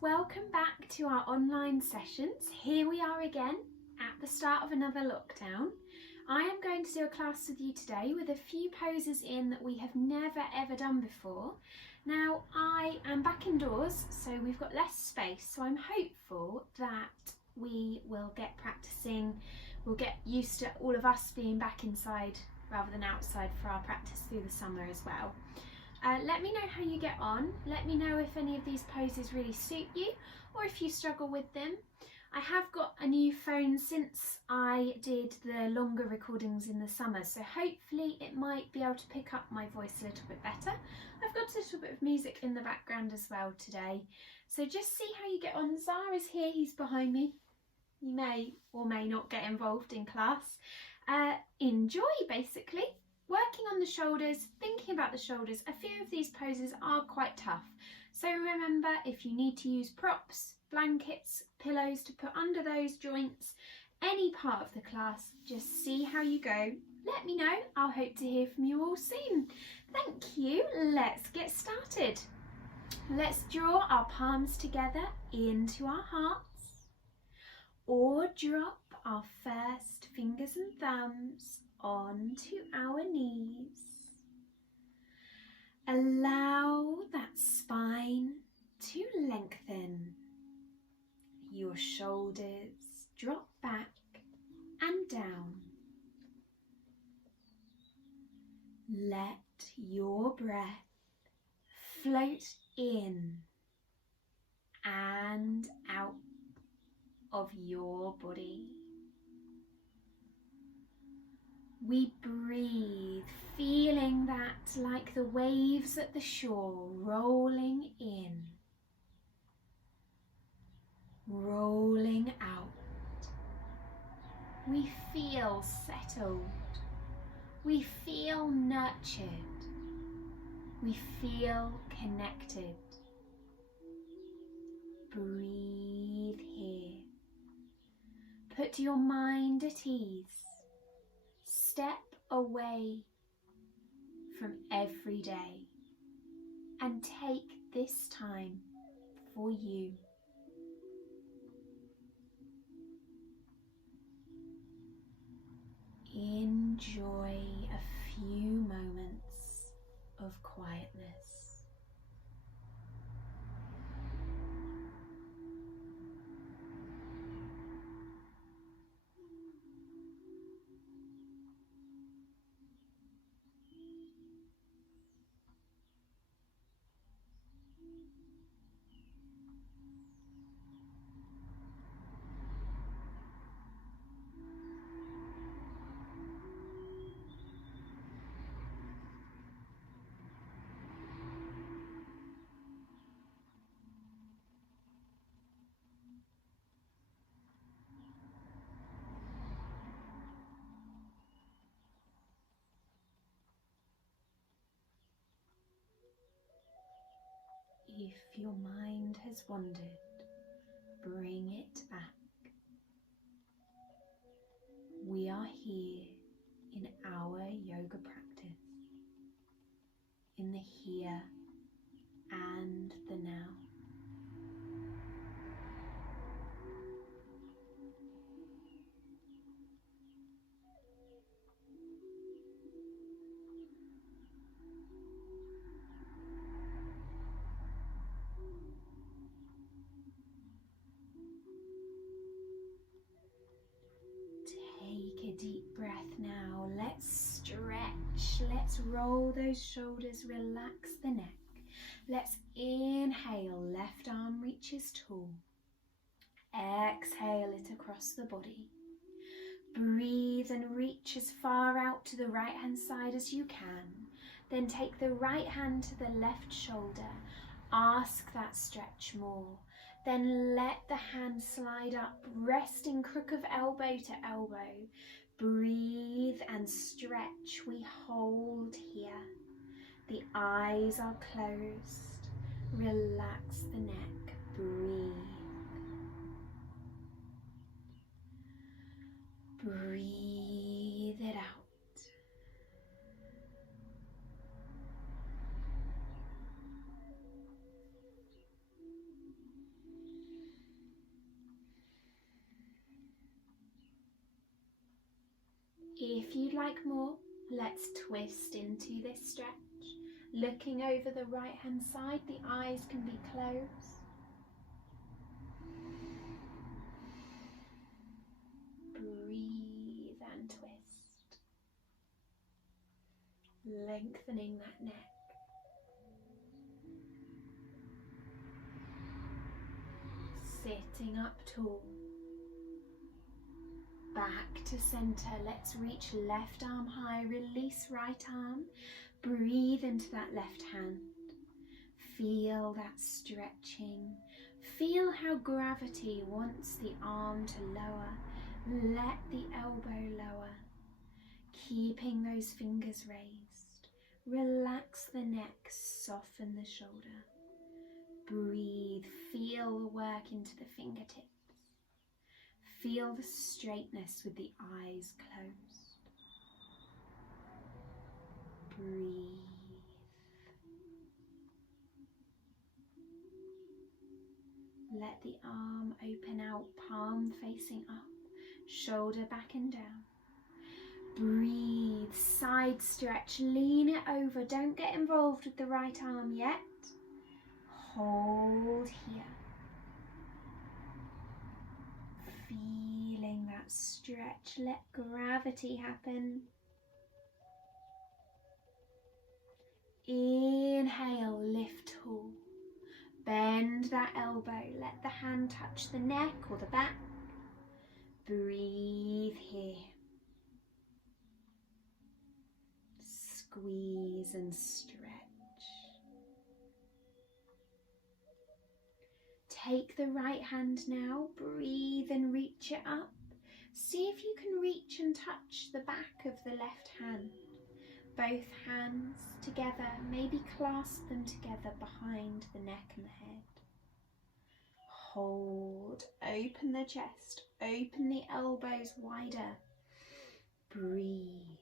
welcome back to our online sessions. Here we are again at the start of another lockdown. I am going to do a class with you today with a few poses in that we have never ever done before. Now I am back indoors, so we've got less space, so I'm hopeful that we will get practicing, we'll get used to all of us being back inside rather than outside for our practice through the summer as well. Let me know how you get on. Let me know if any of these poses really suit you or if you struggle with them. I have got a new phone since I did the longer recordings in the summer, so hopefully it might be able to pick up my voice a little bit better. I've got a little bit of music in the background as well today, so just see how you get on. Zara's here, he's behind me. You may or may not get involved in class. Enjoy, basically. Working on the shoulders, thinking about the shoulders. A few of these poses are quite tough. So remember, if you need to use props, blankets, pillows to put under those joints, any part of the class, just see how you go. Let me know. I'll hope to hear from you all soon. Thank you. Let's get started. Let's draw our palms together into our hearts, or drop our first fingers and thumbs onto our knees. Allow that spine to lengthen. Your shoulders drop back and down. Let your breath float in and out of your body. We breathe, feeling that like the waves at the shore, rolling in, rolling out. We feel settled. We feel nurtured. We feel connected. Breathe here. Put your mind at ease. Step away from every day and take this time for you. Enjoy a few moments of quietness. If your mind has wandered, bring it back. We are here in our yoga practice, in the here and the now. Take a deep breath now. Let's stretch. Let's roll those shoulders, relax the neck. Let's inhale, left arm reaches tall. Exhale it across the body. Breathe and reach as far out to the right hand side as you can. Then take the right hand to the left shoulder. Ask that stretch more. Then let the hand slide up, resting crook of elbow to elbow. Breathe and stretch. We hold here. The eyes are closed. Relax the neck. Breathe. Breathe it out. if you'd like more, let's twist into this stretch. Looking over the right hand side, the eyes can be closed. Breathe and twist. Lengthening that neck. Sitting up tall. Back to center. Let's reach left arm high. Release right arm. Breathe into that left hand. Feel that stretching. Feel how gravity wants the arm to lower. Let the elbow lower. Keeping those fingers raised. Relax the neck. Soften the shoulder. Breathe. Feel the work into the fingertips. Feel the straightness with the eyes closed. Breathe. Let the arm open out, palm facing up, shoulder back and down. Breathe, side stretch, lean it over. Don't get involved with the right arm yet. Hold here. Feeling that stretch, let gravity happen. Inhale, lift tall. Bend that elbow, let the hand touch the neck or the back. Breathe here. Squeeze and stretch. Take the right hand now, breathe and reach it up. See if you can reach and touch the back of the left hand. Both hands together, maybe clasp them together behind the neck and the head. Hold, open the chest, open the elbows wider. Breathe.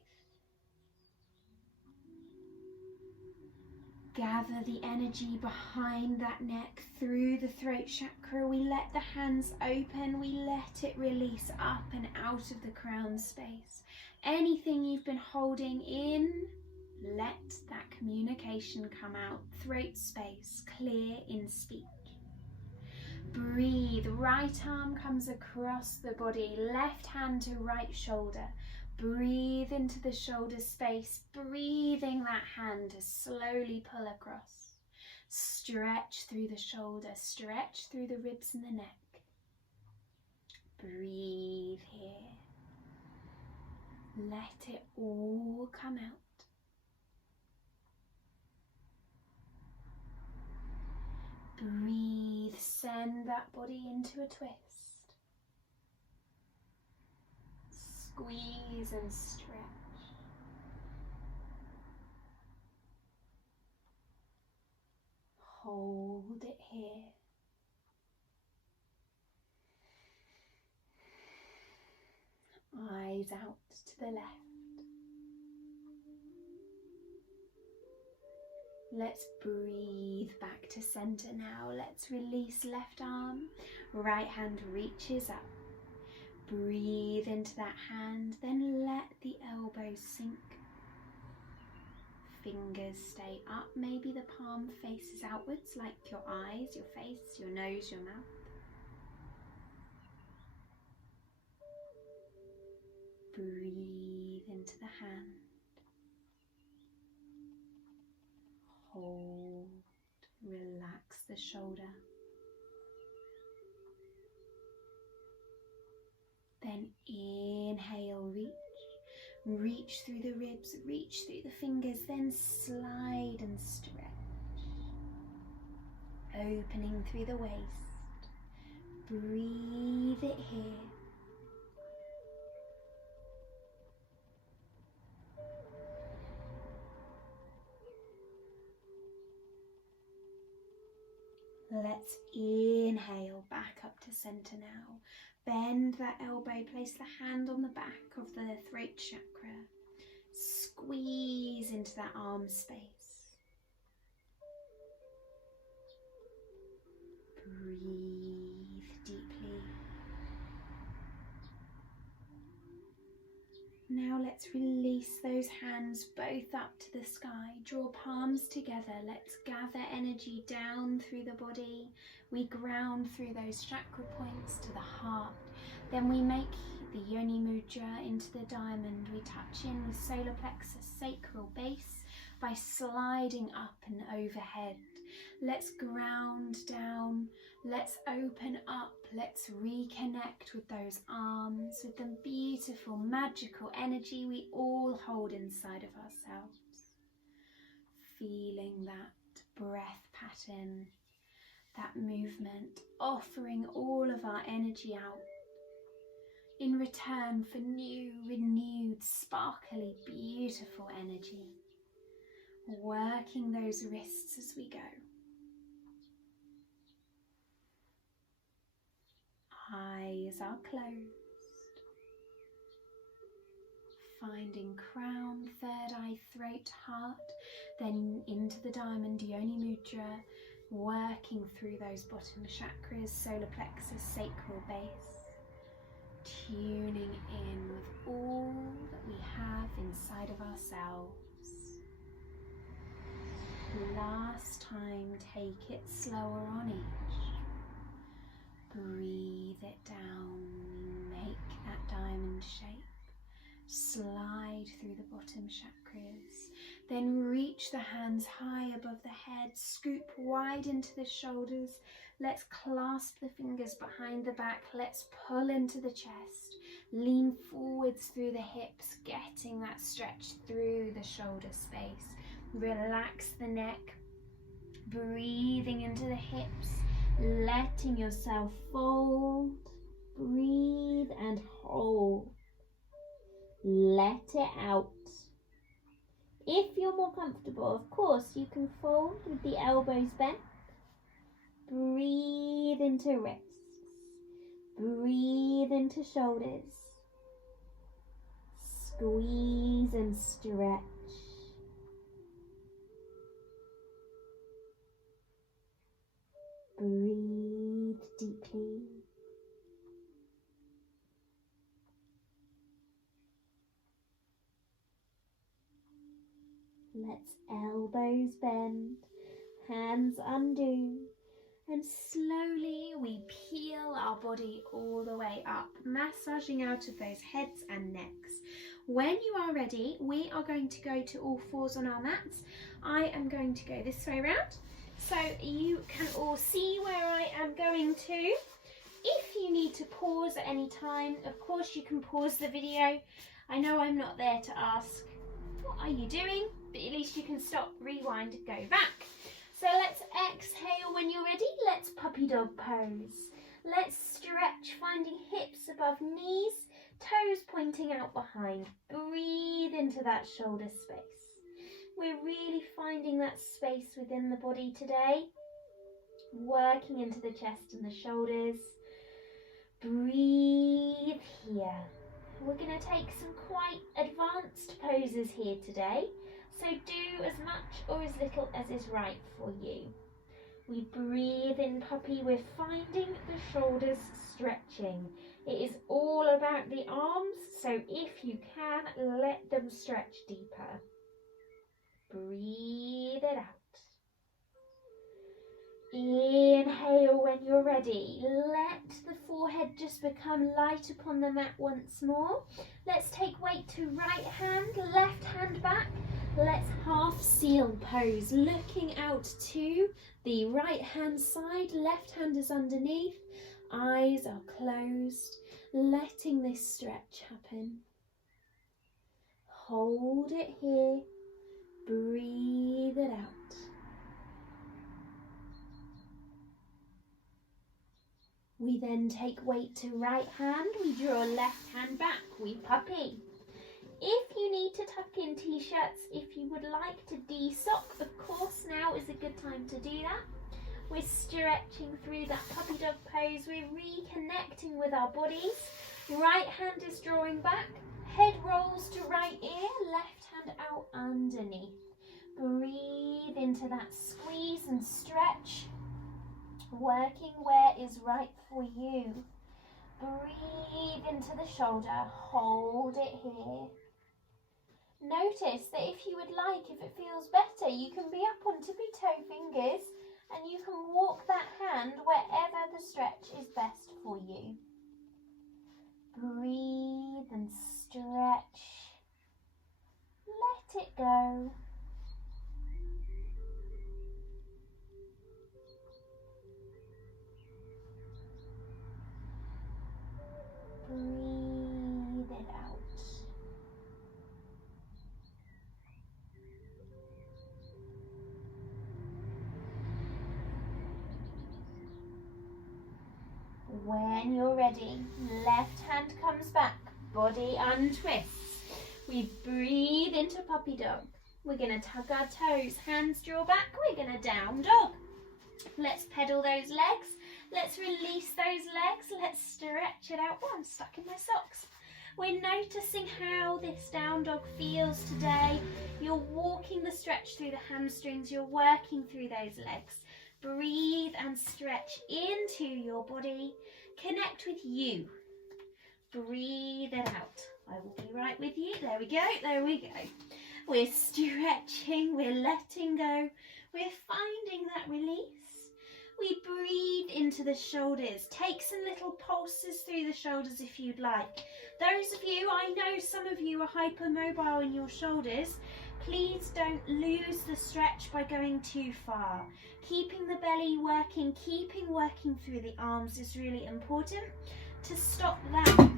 Gather the energy behind that neck through the throat chakra. We let the hands open, we let it release up and out of the crown space. Anything you've been holding in, let that communication come out. Throat space, clear in speech. Breathe, right arm comes across the body, left hand to right shoulder. Breathe into the shoulder space, breathing that hand to slowly pull across. Stretch through the shoulder, stretch through the ribs and the neck. Breathe here. Let it all come out. Breathe, send that body into a twist. Squeeze and stretch. Hold it here. Eyes out to the left. Let's breathe back to center now. Let's release left arm. Right hand reaches up. Breathe into that hand, then let the elbows sink. Fingers stay up, maybe the palm faces outwards like your eyes, your face, your nose, your mouth. Breathe into the hand. Hold, relax the shoulder. Then inhale, reach through the ribs, reach through the fingers, then slide and stretch. Opening through the waist. Breathe it here. Let's inhale back up to center now. Bend that elbow, place the hand on the back of the throat chakra. Squeeze into that arm space. Breathe deeply. Now let's release those hands both up to the sky. Draw palms together. Let's gather energy down through the body. We ground through those chakra points to the heart. Then we make the Yoni Mudra into the diamond. We touch in with solar plexus, sacral base by sliding up and overhead. Let's ground down. Let's open up. Let's reconnect with those arms, with the beautiful, magical energy we all hold inside of ourselves. Feeling that breath pattern, that movement, offering all of our energy out in return for new, renewed, sparkly, beautiful energy. Working those wrists as we go. Eyes are closed. Finding crown, third eye, throat, heart, then into the diamond Yoni Mudra, working through those bottom chakras, solar plexus, sacral base, tuning in with all that we have inside of ourselves. Last time, take it slower on each. Breathe it down, make that diamond shape. Slide through the bottom chakras, then reach the hands high above the head, scoop wide into the shoulders. Let's clasp the fingers behind the back, let's pull into the chest, lean forwards through the hips, getting that stretch through the shoulder space. Relax the neck, breathing into the hips, letting yourself fold, breathe and hold. Let it out. If you're more comfortable, of course, you can fold with the elbows bent. Breathe into wrists. Breathe into shoulders. Squeeze and stretch. Breathe deeply. Let's elbows bend, hands undo, and slowly we peel our body all the way up, massaging out of those heads and necks. When you are ready, we are going to go to all fours on our mats. I am going to go this way round, so you can all see where I am going to. If you need to pause at any time, of course you can pause the video. I know I'm not there to ask, what are you doing? But at least you can stop, rewind, go back. So let's exhale when you're ready. Let's puppy dog pose. Let's stretch, finding hips above knees, toes pointing out behind. Breathe into that shoulder space. We're really finding that space within the body today. Working into the chest and the shoulders. Breathe here. We're going to take some quite advanced poses here today, so do as much or as little as is right for you. We breathe in puppy, we're finding the shoulders stretching. It is all about the arms, so if you can, let them stretch deeper. Breathe it out. Inhale when you're ready. Let the forehead just become light upon the mat once more. Let's take weight to right hand, left hand back. Let's half seal pose, looking out to the right hand side, left hand is underneath, eyes are closed, letting this stretch happen. Hold it here, breathe it out. We then take weight to right hand, we draw left hand back, we puppy. If you need to tuck in t-shirts, if you would like to de-sock, of course now is a good time to do that. We're stretching through that puppy dog pose, we're reconnecting with our bodies. Right hand is drawing back, head rolls to right ear, left hand out underneath. Breathe into that squeeze and stretch. Working where is right for you. Breathe into the shoulder, hold it here. Notice that if you would like, if it feels better, you can be up on tippy toe fingers and you can walk that hand wherever the stretch is best for you. Breathe and stretch. Let it go. Breathe it out. When you're ready, left hand comes back, body untwists. We breathe into puppy dog. We're going to tug our toes, hands draw back, we're going to down dog. Let's pedal those legs, let's release those legs, let's stretch it out. Oh, I'm stuck in my socks. We're noticing how this down dog feels today. You're walking the stretch through the hamstrings, you're working through those legs. Breathe and stretch into your body. Connect with you. Breathe it out. I will be right with you. There we go, there we go. We're stretching, we're letting go. We're finding that release. We breathe into the shoulders. Take some little pulses through the shoulders if you'd like. Those of you, I know some of you are hypermobile in your shoulders. Please don't lose the stretch by going too far. Keeping the belly working, keeping working through the arms is really important to stop that.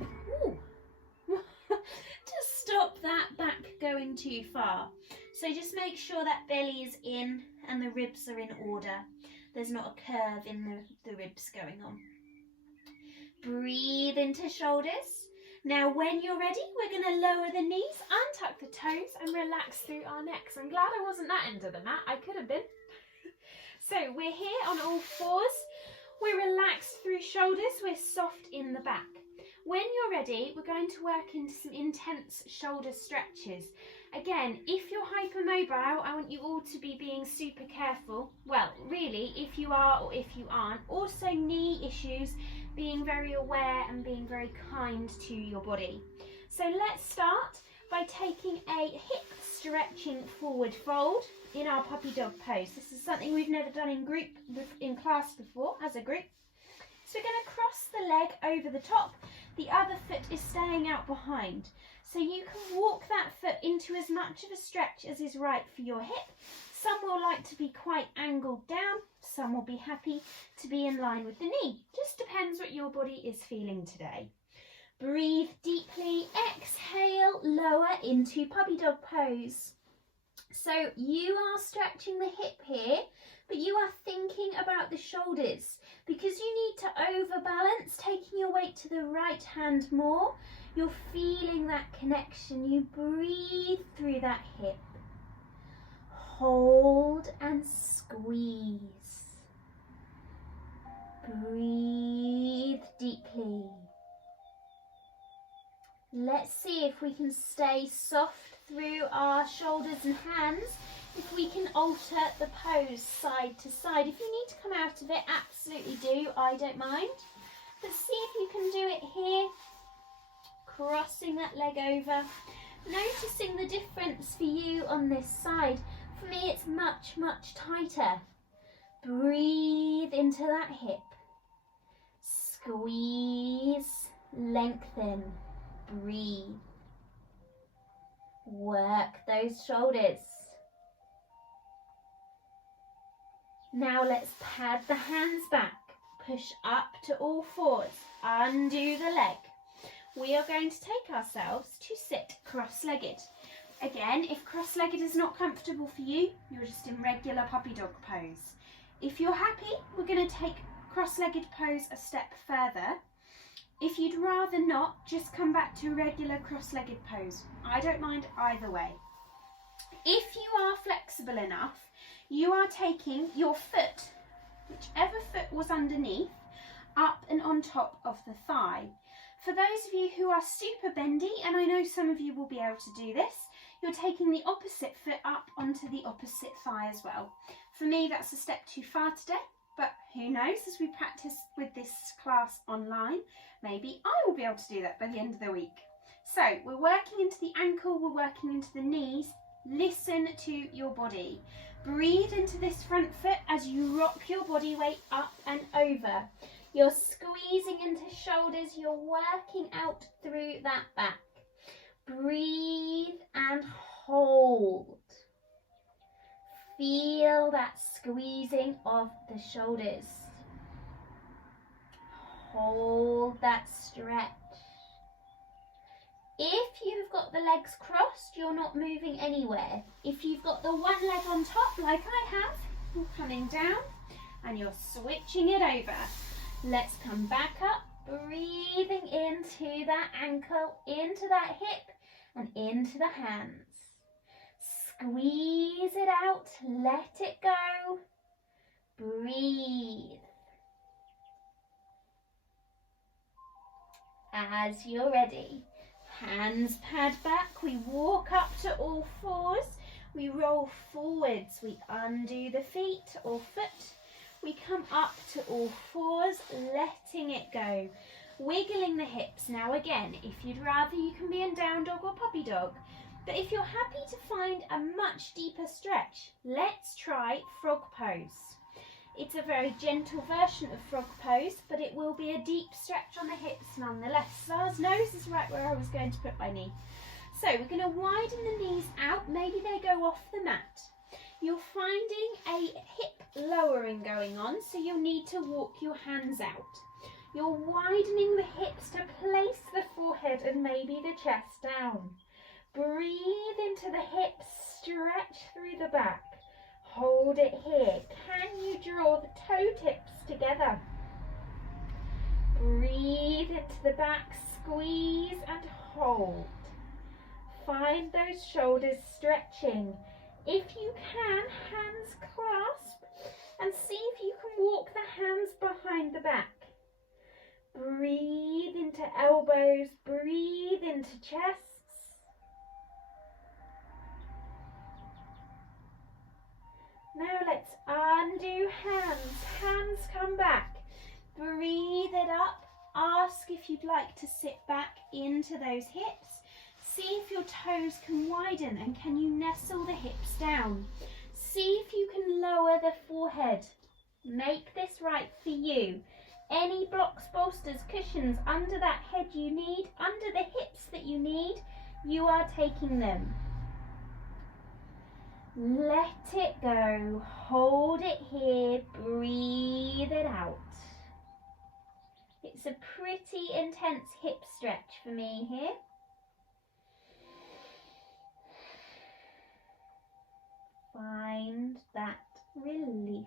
To stop that back going too far. So just make sure that belly is in and the ribs are in order. There's not a curve in the ribs going on. Breathe into shoulders. Now when you're ready, we're going to lower the knees, untuck the toes and relax through our necks. I'm glad I wasn't that end of the mat. I could have been. So we're here on all fours. We're relaxed through shoulders. We're soft in the back. When you're ready, we're going to work into some intense shoulder stretches. Again, if you're hypermobile, I want you all to be being super careful. Well, really, if you are or if you aren't. Also knee issues, being very aware and being very kind to your body. So let's start by taking a hip stretching forward fold in our puppy dog pose. This is something we've never done in class before as a group. So we're going to cross the leg over the top. The other foot is staying out behind. So you can walk that foot into as much of a stretch as is right for your hip. Some will like to be quite angled down. Some will be happy to be in line with the knee. Just depends what your body is feeling today. Breathe deeply. Exhale, lower into puppy dog pose. So you are stretching the hip here, but you are thinking about the shoulders because you need to overbalance, taking your weight to the right hand more. You're feeling that connection. You breathe through that hip. Hold and squeeze. Breathe deeply. Let's see if we can stay soft through our shoulders and hands. If we can alter the pose side to side. If you need to come out of it, absolutely do. I don't mind. But see if you can do it here. Crossing that leg over. Noticing the difference for you on this side. For me, it's much, much tighter. Breathe into that hip. Squeeze, lengthen, breathe. Work those shoulders. Now let's pad the hands back. Push up to all fours. Undo the leg. We are going to take ourselves to sit cross-legged. Again, if cross-legged is not comfortable for you, you're just in regular puppy dog pose. If you're happy, we're going to take cross-legged pose a step further. If you'd rather not, just come back to regular cross-legged pose. I don't mind either way. If you are flexible enough, you are taking your foot, whichever foot was underneath, up and on top of the thigh. For those of you who are super bendy, and I know some of you will be able to do this, you're taking the opposite foot up onto the opposite thigh as well. For me, that's a step too far today, but who knows, as we practice with this class online, maybe I will be able to do that by the end of the week. So we're working into the ankle, we're working into the knees. Listen to your body. Breathe into this front foot as you rock your body weight up and over. You're squeezing into shoulders, you're working out through that back. Breathe and hold. Feel that squeezing of the shoulders. Hold that stretch. If you've got the legs crossed, you're not moving anywhere. If you've got the one leg on top, like I have, you're coming down and you're switching it over. Let's come back up, breathing into that ankle, into that hip, and into the hands. Squeeze it out, let it go. Breathe. As you're ready, hands pad back, we walk up to all fours, we roll forwards, we undo the feet or foot, we come up to all fours, letting it go, wiggling the hips. Now again, if you'd rather, you can be in down dog or puppy dog, but if you're happy to find a much deeper stretch, let's try frog pose. It's a very gentle version of frog pose, but it will be a deep stretch on the hips nonetheless. Zara's nose is right where I was going to put my knee. So we're going to widen the knees out, maybe they go off the mat. You're finding a hip lowering going on, so you'll need to walk your hands out. You're widening the hips to place the forehead and maybe the chest down. Breathe into the hips, stretch through the back. Hold it here. Can you draw the toe tips together? Breathe into the back, squeeze and hold. Find those shoulders stretching. If you can, hands clasp and see if you can walk the hands behind the back. Breathe into elbows, breathe into chests. Now let's undo hands, hands come back, breathe it up, ask if you'd like to sit back into those hips, see if your toes can widen and can you nestle the hips down, see if you can lower the forehead, make this right for you. Any blocks, bolsters, cushions under that head you need, under the hips that you need, you are taking them. Let it go, hold it here, breathe it out. It's a pretty intense hip stretch for me here. Find that release.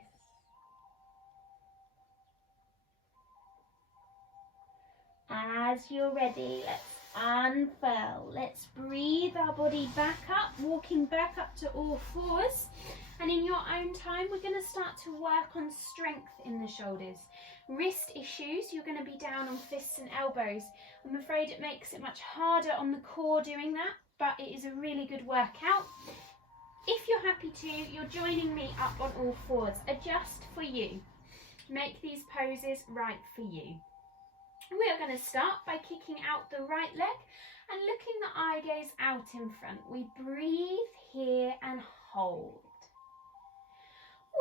As you're ready, let's unfurl. Let's breathe our body back up, walking back up to all fours. And in your own time, we're going to start to work on strength in the shoulders. Wrist issues, you're going to be down on fists and elbows. I'm afraid it makes it much harder on the core doing that, but it is a really good workout. If you're happy to, you're joining me up on all fours. Adjust for you. Make these poses right for you. We are going to start by kicking out the right leg and looking the eye gaze out in front. We breathe here and hold.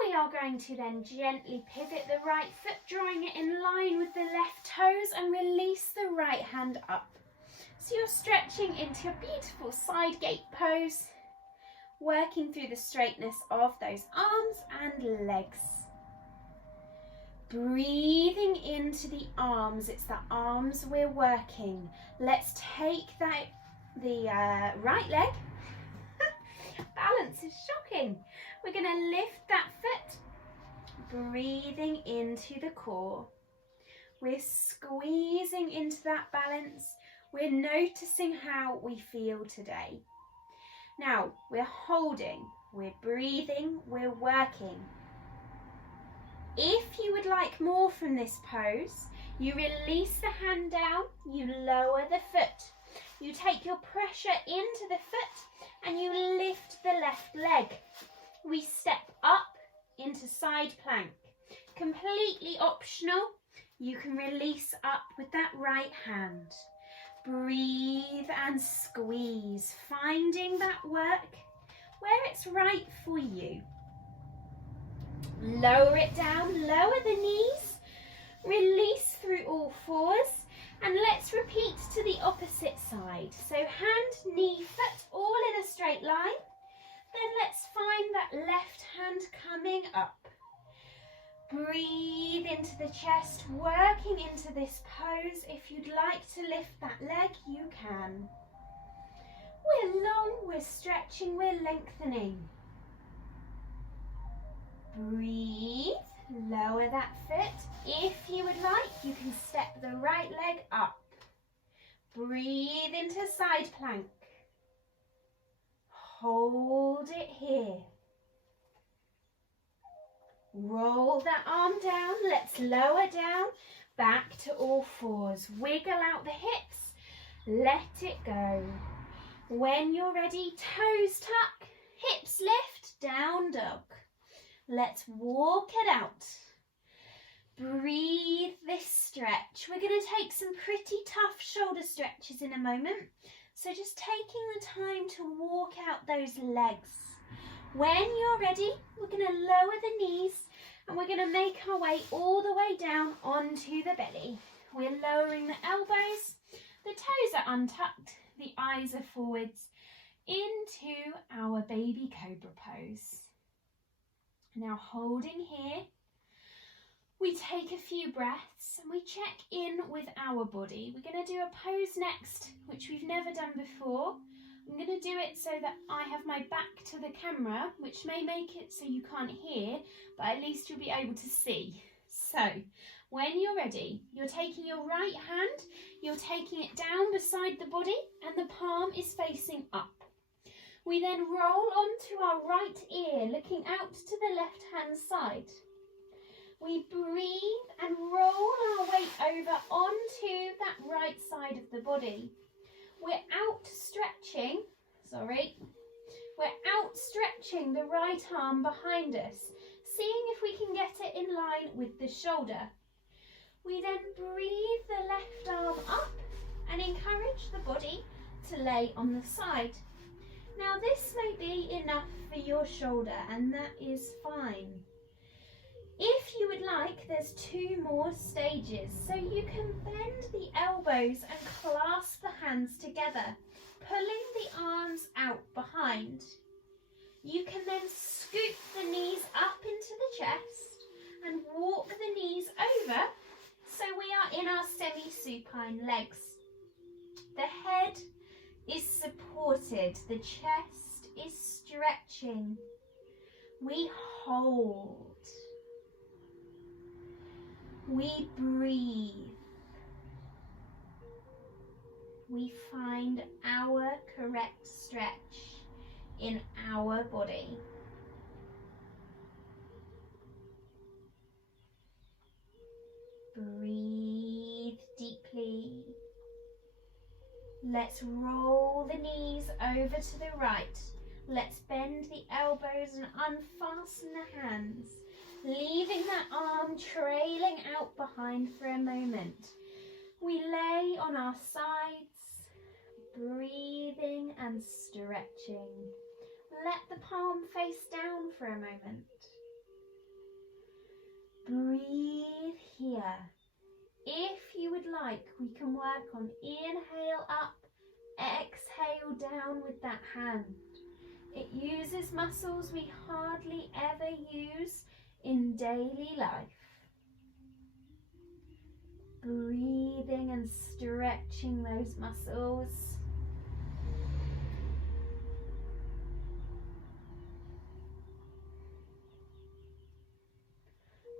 We are going to then gently pivot the right foot, drawing it in line with the left toes and release the right hand up. So you're stretching into a beautiful side gate pose, working through the straightness of those arms and legs. Breathing into the arms, it's the arms we're working. Let's take the right leg. Balance is shocking. We're going to lift that foot, breathing into the core. We're squeezing into that balance. We're noticing how we feel today. Now, we're holding, we're breathing, we're working. If you would like more from this pose, you release the hand down, you lower the foot. You take your pressure into the foot and you lift the left leg. We step up into side plank. Completely optional. You can release up with that right hand. Breathe and squeeze, finding that work where it's right for you. Lower it down, lower the knees, release through all fours, and let's repeat to the opposite side. So hand, knee, foot all in a straight line. Then let's find that left hand coming up. Breathe into the chest, working into this pose. If you'd like to lift that leg, you can. We're long, we're stretching, we're lengthening. Breathe, lower that foot. If you would like, you can step the right leg up. Breathe into side plank. Hold it here. Roll that arm down. Let's lower down. Back to all fours. Wiggle out the hips. Let it go. When you're ready, toes tuck, hips lift, down dog. Let's walk it out. Breathe this stretch. We're going to take some pretty tough shoulder stretches in a moment. So just taking the time to walk out those legs. When you're ready, we're going to lower the knees and we're going to make our way all the way down onto the belly. We're lowering the elbows, the toes are untucked, the eyes are forwards into our baby cobra pose. Now holding here, we take a few breaths and we check in with our body. We're going to do a pose next, which we've never done before. I'm going to do it so that I have my back to the camera, which may make it so you can't hear, but at least you'll be able to see. So, when you're ready, you're taking your right hand, you're taking it down beside the body, and the palm is facing up. We then roll onto our right ear, looking out to the left-hand side. We breathe and roll our weight over onto that right side of the body. We're outstretching the right arm behind us, seeing if we can get it in line with the shoulder. We then breathe the left arm up and encourage the body to lay on the side. Now this may be enough for your shoulder, and that is fine. If you would like, there's 2 more stages, so you can bend the elbows and clasp the hands together, pulling the arms out behind. You can then scoop the knees up into the chest and walk the knees over, so we are in our semi-supine legs. The head is supported, the chest is stretching. We hold. We breathe. We find our correct stretch in our body. Breathe deeply. Let's roll the knees over to the right. Let's bend the elbows and unfasten the hands, leaving that arm trailing out behind for a moment. We lay on our sides, breathing and stretching. Let the palm face down for a moment. Breathe here. If you would like, we can work on inhale up, exhale down with that hand. It uses muscles we hardly ever use in daily life. Breathing and stretching those muscles.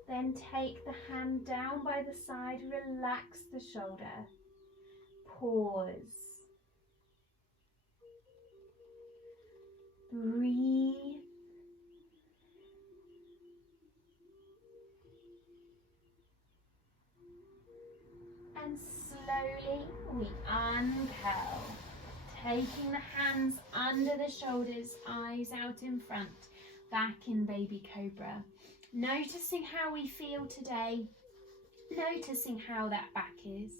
Then take the hand down by the side, relax the shoulder. Pause. Breathe. And slowly we uncurl, taking the hands under the shoulders, eyes out in front, back in baby cobra. Noticing how we feel today, noticing how that back is.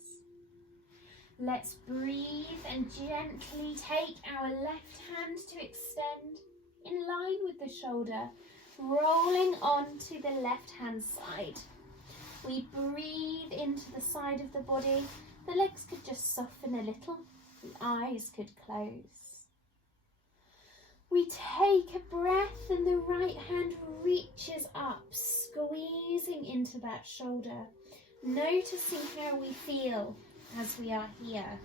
Let's breathe and gently take our left hand to extend in line with the shoulder, rolling onto the left hand side. We breathe into the side of the body. The legs could just soften a little. The eyes could close. We take a breath and the right hand reaches up, squeezing into that shoulder, noticing how we feel as we are here.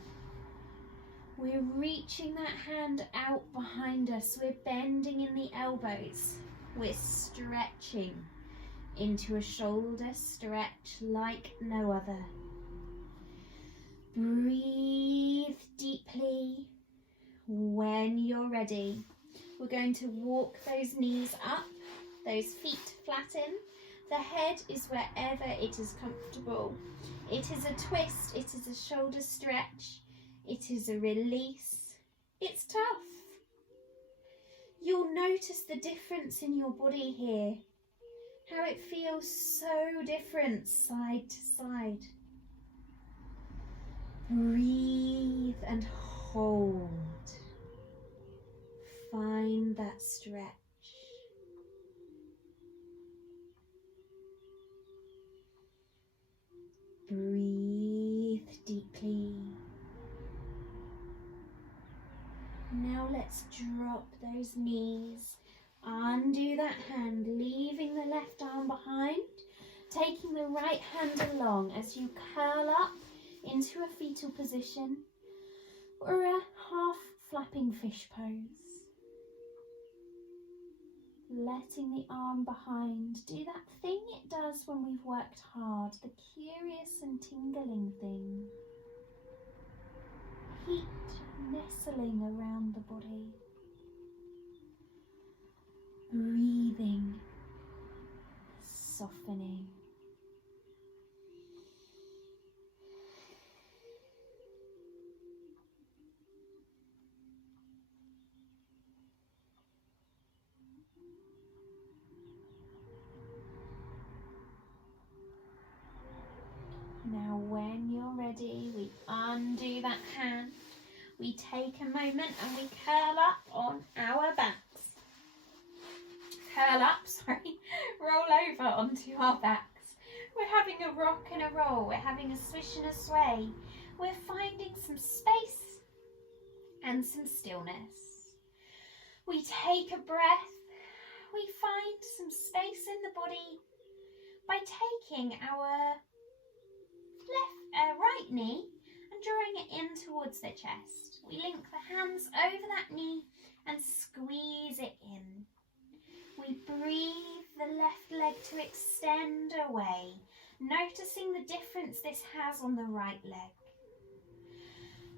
We're reaching that hand out behind us. We're bending in the elbows. We're stretching into a shoulder stretch like no other. Breathe deeply. When you're ready, we're going to walk those knees up, those feet flatten. The head is wherever it is comfortable. It is a twist, it is a shoulder stretch, it is a release. It's tough. You'll notice the difference in your body here, how it feels so different side to side. Breathe and hold. Find that stretch. Breathe deeply. Now let's drop those knees. Undo that hand, leaving the left arm behind, taking the right hand along as you curl up into a fetal position or a half flapping fish pose. Letting the arm behind do that thing it does when we've worked hard, the curious and tingling thing. Heat nestling around the body. Breathing, softening. Now when you're ready, we undo that hand. We take a moment and we curl up on our backs. Roll over onto our backs. We're having a rock and a roll. We're having a swish and a sway. We're finding some space and some stillness. We take a breath. We find some space in the body by taking our right knee and drawing it in towards the chest. We link the hands over that knee and squeeze it in. We breathe the left leg to extend away, noticing the difference this has on the right leg.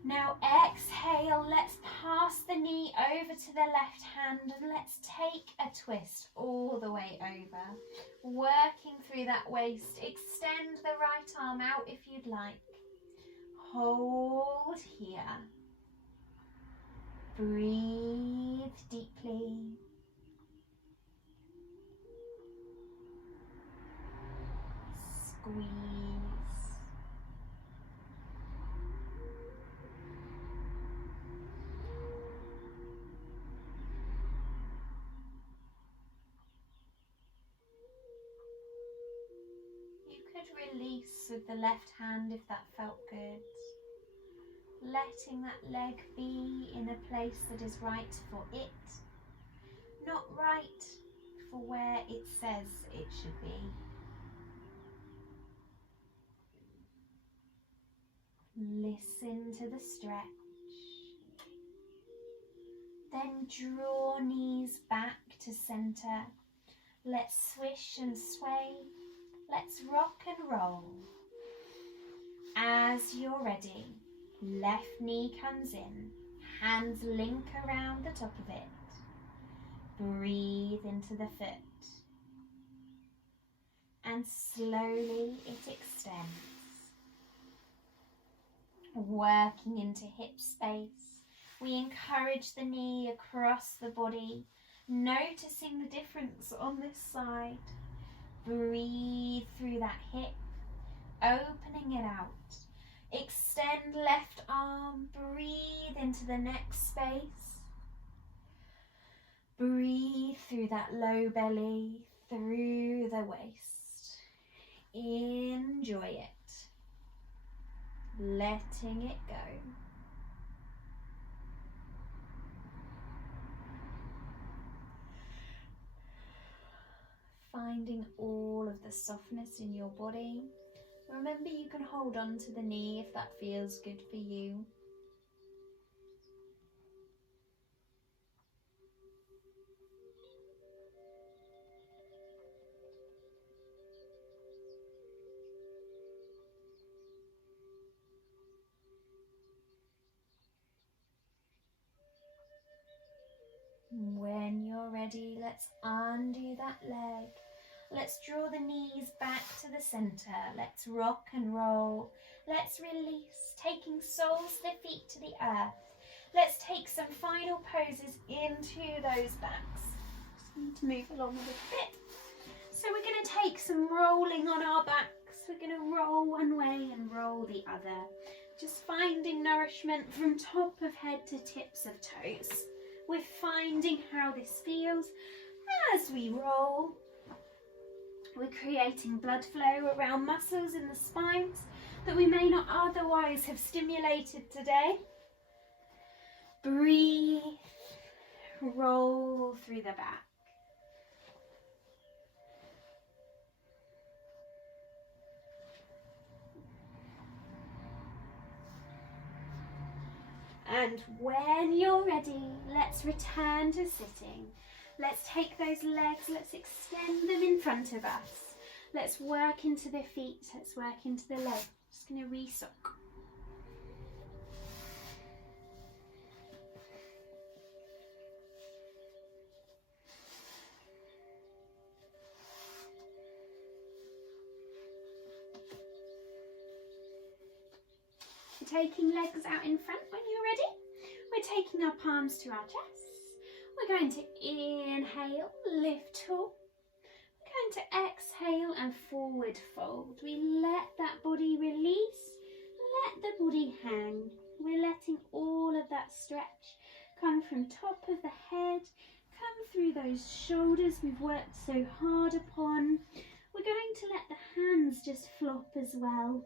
Now exhale, let's pass the knee over to the left hand and let's take a twist all the way over. Working through that waist, extend the right arm out if you'd like. Hold here. Breathe deeply. Squeeze. You could release with the left hand if that felt good. Letting that leg be in a place that is right for it, not right for where it says it should be. Listen to the stretch. Then draw knees back to center. Let's swish and sway. Let's rock and roll. As you're ready, left knee comes in. Hands link around the top of it. Breathe into the foot. And slowly it extends. Working into hip space, we encourage the knee across the body, noticing the difference on this side. Breathe through that hip, opening it out. Extend extend left arm, breathe into the next space. Breathe through that low belly, through the waist. Enjoy it. Letting it go. Finding all of the softness in your body. Remember, you can hold on to the knee if that feels good for you. When you're ready, let's undo that leg. Let's draw the knees back to the centre. Let's rock and roll. Let's release, taking soles of the feet to the earth. Let's take some final poses into those backs. Just need to move along a little bit. So we're going to take some rolling on our backs. We're going to roll one way and roll the other. Just finding nourishment from top of head to tips of toes. We're finding how this feels as we roll. We're creating blood flow around muscles in the spines that we may not otherwise have stimulated today. Breathe, roll through the back. And when you're ready, let's return to sitting. Let's take those legs, let's extend them in front of us. Let's work into the feet, let's work into the legs. Just going to re-sock. We're taking legs out in front when you're ready. We're taking our palms to our chests. We're going to inhale, lift tall. We're going to exhale and forward fold. We let that body release, let the body hang. We're letting all of that stretch come from top of the head, come through those shoulders we've worked so hard upon. We're going to let the hands just flop as well.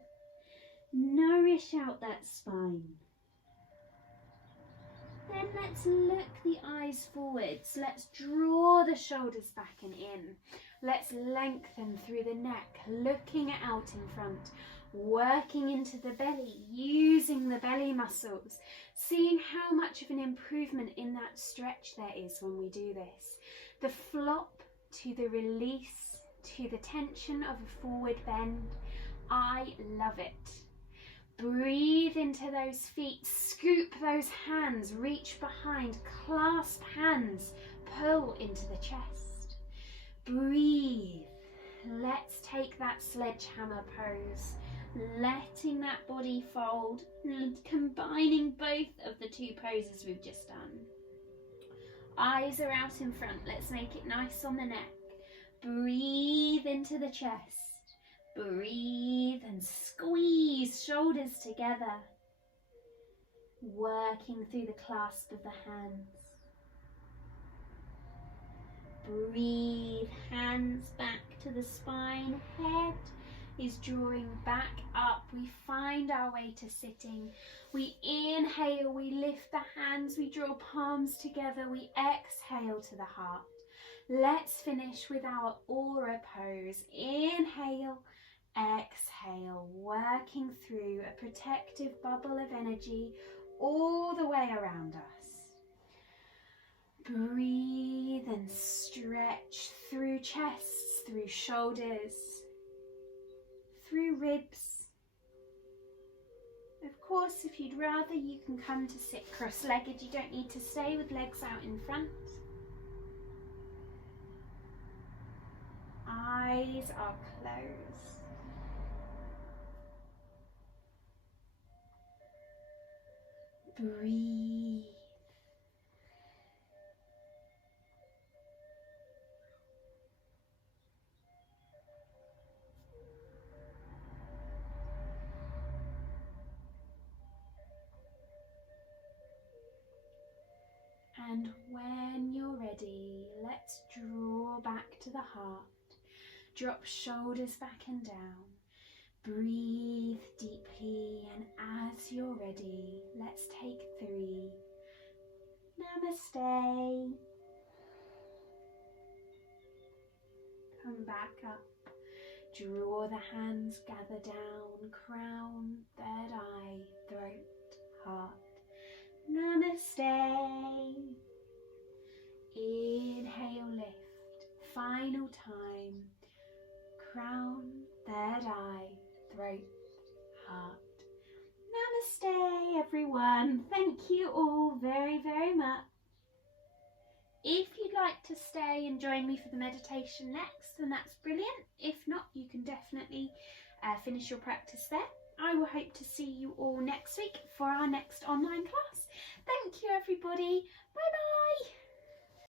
Nourish out that spine. Then let's look the eyes forwards. Let's draw the shoulders back and in. Let's lengthen through the neck, looking out in front, working into the belly, using the belly muscles, seeing how much of an improvement in that stretch there is when we do this. The flop to the release, to the tension of a forward bend. I love it. Breathe into those feet, scoop those hands, reach behind, clasp hands, pull into the chest. Breathe. Let's take that sledgehammer pose, letting that body fold, combining both of the two poses we've just done. Eyes are out in front, let's make it nice on the neck. Breathe into the chest. Breathe and squeeze shoulders together, working through the clasp of the hands. Breathe, hands back to the spine, head is drawing back up. We find our way to sitting. We inhale, we lift the hands, we draw palms together, we exhale to the heart. Let's finish with our aura pose. Inhale, exhale, working through a protective bubble of energy all the way around us. Breathe and stretch through chests, through shoulders, through ribs. Of course, if you'd rather, you can come to sit cross-legged. You don't need to stay with legs out in front. Eyes are closed. Breathe. And when you're ready, let's draw back to the heart. Drop shoulders back and down. Breathe deeply, and as you're ready, let's take 3. Namaste. Come back up. Draw the hands, gather down, crown, third eye, throat, heart. Namaste. Inhale, lift. Final time. Crown, third eye, throat, heart. Namaste, everyone. Thank you all very, very much. If you'd like to stay and join me for the meditation next, then that's brilliant. If not, you can definitely finish your practice there. I will hope to see you all next week for our next online class. Thank you, everybody. Bye bye.